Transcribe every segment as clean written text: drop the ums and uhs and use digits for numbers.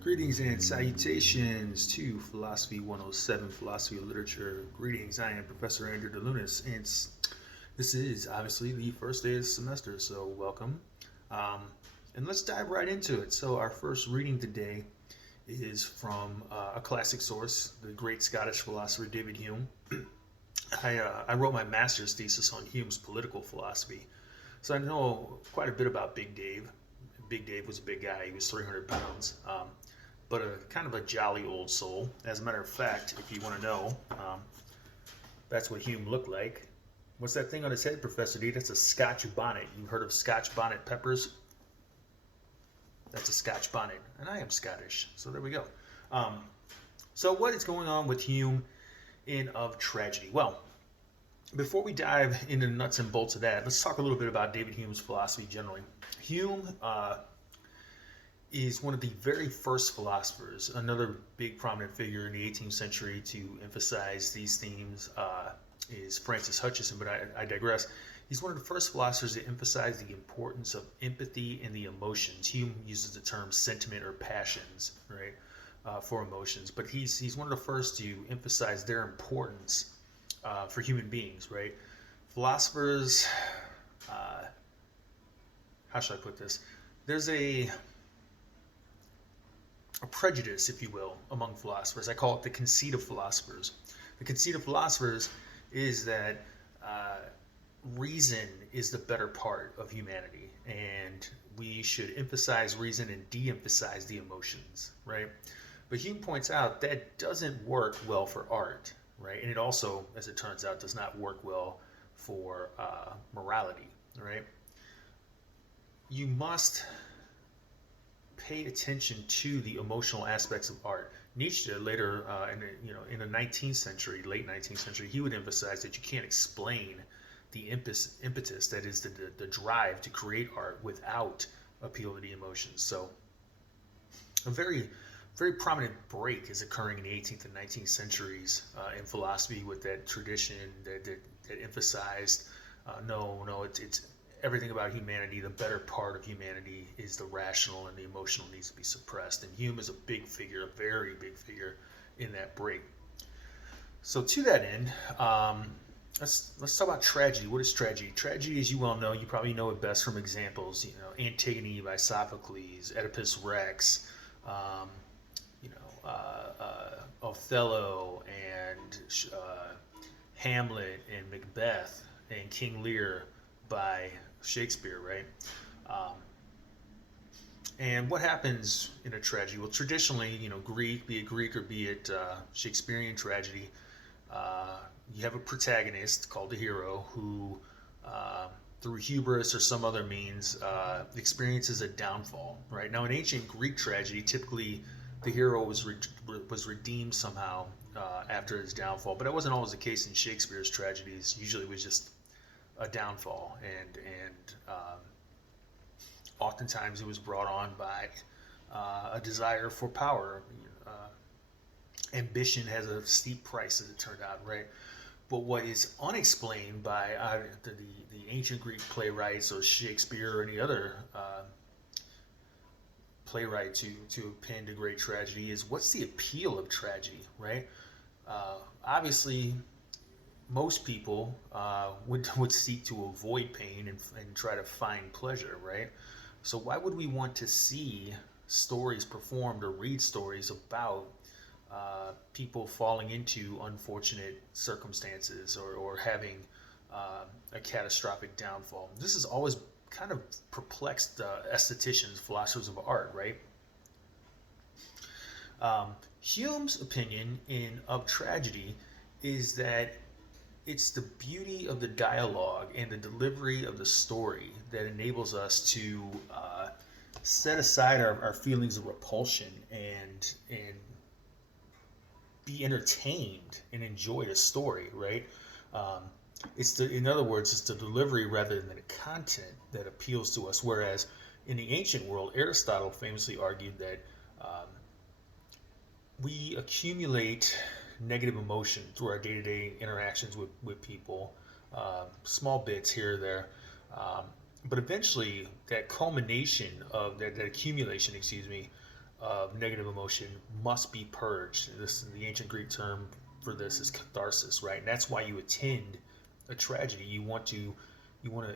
Greetings and salutations to Philosophy 107, Philosophy of Literature. Greetings, I am Professor Andrew DeLunas, and this is obviously the first day of the semester, so welcome. Um, and let's dive right into it. So, our first reading today is from a classic source, the great Scottish philosopher David Hume. I wrote my master's thesis on Hume's political philosophy, so I know quite a bit about Big Dave. Big Dave was a big guy, he was 300 pounds. But a kind of a jolly old soul. As a matter of fact, if you want to know, that's what Hume looked like. What's that thing on his head, Professor D? That's a Scotch bonnet. You've heard of Scotch bonnet peppers? That's a Scotch bonnet, and I am Scottish, so there we go. Um, so what is going on with Hume in Of Tragedy? Well, before we dive into the nuts and bolts of that, let's talk a little bit about David Hume's philosophy generally. Hume is one of the very first philosophers, another big prominent figure in the 18th century to emphasize these themes is Francis Hutcheson, but I digress. He's one of the first philosophers to emphasize the importance of empathy and the emotions. Hume uses the term sentiment or passions, right, for emotions, but he's one of the first to emphasize their importance for human beings, right? Philosophers, how should I put this? There's a prejudice, if you will, among philosophers. I call it the conceit of philosophers. The conceit of philosophers is that reason is the better part of humanity, and we should emphasize reason and de-emphasize the emotions, right? But Hume points out that doesn't work well for art, right? And it also, as it turns out, does not work well for morality, right? You must pay attention to the emotional aspects of art. Nietzsche later, in the 19th century, late 19th century, he would emphasize that you can't explain the impetus that is the drive to create art without appeal to the emotions. So, a very prominent break is occurring in the 18th and 19th centuries in philosophy with that tradition that emphasized it's everything about humanity, the better part of humanity is the rational and the emotional needs to be suppressed. And Hume is a big figure, a very big figure in that break. So to that end, let's talk about tragedy. What is tragedy? Tragedy, as you well know, you probably know it best from examples. Antigone by Sophocles, Oedipus Rex, um, Othello, and Hamlet, and Macbeth, and King Lear by Shakespeare, right? Um, and what happens in a tragedy? Well, traditionally, be it Greek or be it Shakespearean tragedy, you have a protagonist called the hero who, through hubris or some other means, experiences a downfall, right? Now, in ancient Greek tragedy, typically the hero was redeemed somehow after his downfall, but that wasn't always the case in Shakespeare's tragedies. Usually, it was just a downfall, and oftentimes it was brought on by a desire for power. Ambition has a steep price, as it turned out, right? But what is unexplained by the ancient Greek playwrights or Shakespeare or any other playwright to penned a great tragedy is what's the appeal of tragedy, right? Obviously, most people would seek to avoid pain and try to find pleasure, right? So why would we want to see stories performed or read stories about people falling into unfortunate circumstances or having a catastrophic downfall? This has always kind of perplexed aestheticians, philosophers of art, right? Hume's opinion of tragedy is that it's the beauty of the dialogue and the delivery of the story that enables us to set aside our feelings of repulsion and be entertained and enjoy the story, right? In other words, it's the delivery rather than the content that appeals to us. Whereas in the ancient world, Aristotle famously argued that we accumulate negative emotion through our day-to-day interactions with people, small bits here or there, but eventually that culmination of that accumulation, excuse me, of negative emotion must be purged. The ancient Greek term for this is catharsis, right? And that's why you attend a tragedy. You want to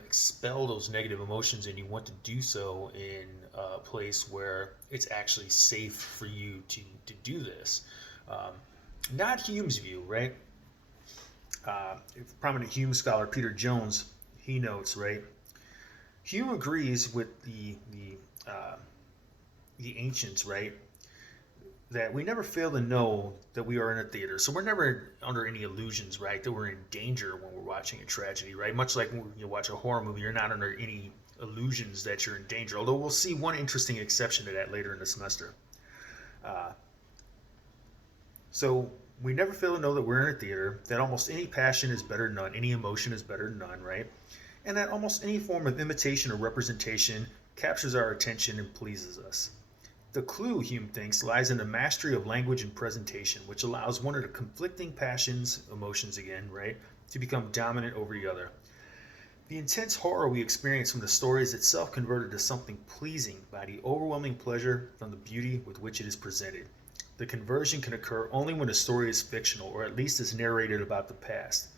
expel those negative emotions, and you want to do so in a place where it's actually safe for you to do this. Um, Not Hume's view, right? Prominent Hume scholar Peter Jones, he notes, right? Hume agrees with the ancients, right? That we never fail to know that we are in a theater. So we're never under any illusions, right? That we're in danger when we're watching a tragedy, right? Much like when you watch a horror movie, you're not under any illusions that you're in danger. Although we'll see one interesting exception to that later in the semester. Uh, so we never fail to know that we're in a theater, that almost any passion is better than none, any emotion is better than none, right? And that almost any form of imitation or representation captures our attention and pleases us. The clue, Hume thinks, lies in the mastery of language and presentation, which allows one of the conflicting passions, emotions again, right, to become dominant over the other. The intense horror we experience from the story is itself converted to something pleasing by the overwhelming pleasure from the beauty with which it is presented. The conversion can occur only when the story is fictional, or at least is narrated about the past.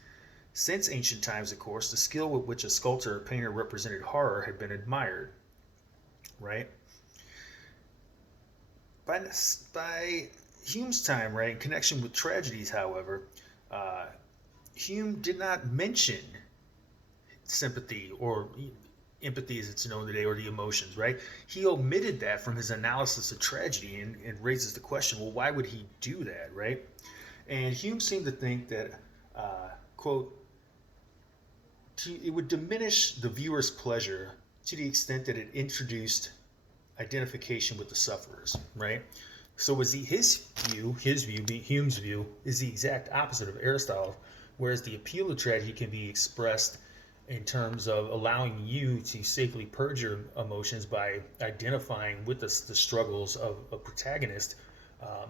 Since ancient times, of course, the skill with which a sculptor or painter represented horror had been admired, right? By Hume's time, right, in connection with tragedies, however, uh, Hume did not mention sympathy or empathy as it's known today, or the emotions, right? He omitted that from his analysis of tragedy, and raises the question, well, why would he do that, right? And Hume seemed to think that, quote, it would diminish the viewer's pleasure to the extent that it introduced identification with the sufferers, right? So was his view, Hume's view, is the exact opposite of Aristotle, whereas the appeal of tragedy can be expressed in terms of allowing you to safely purge your emotions by identifying with the struggles of a protagonist. Um,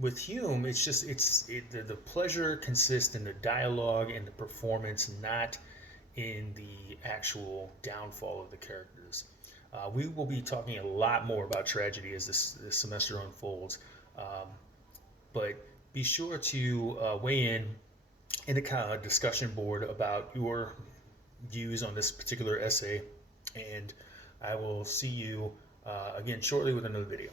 with Hume, the pleasure consists in the dialogue and the performance, not in the actual downfall of the characters. We will be talking a lot more about tragedy as this semester unfolds, but be sure to weigh in the kind of discussion board about your views on this particular essay, and I will see you again shortly with another video.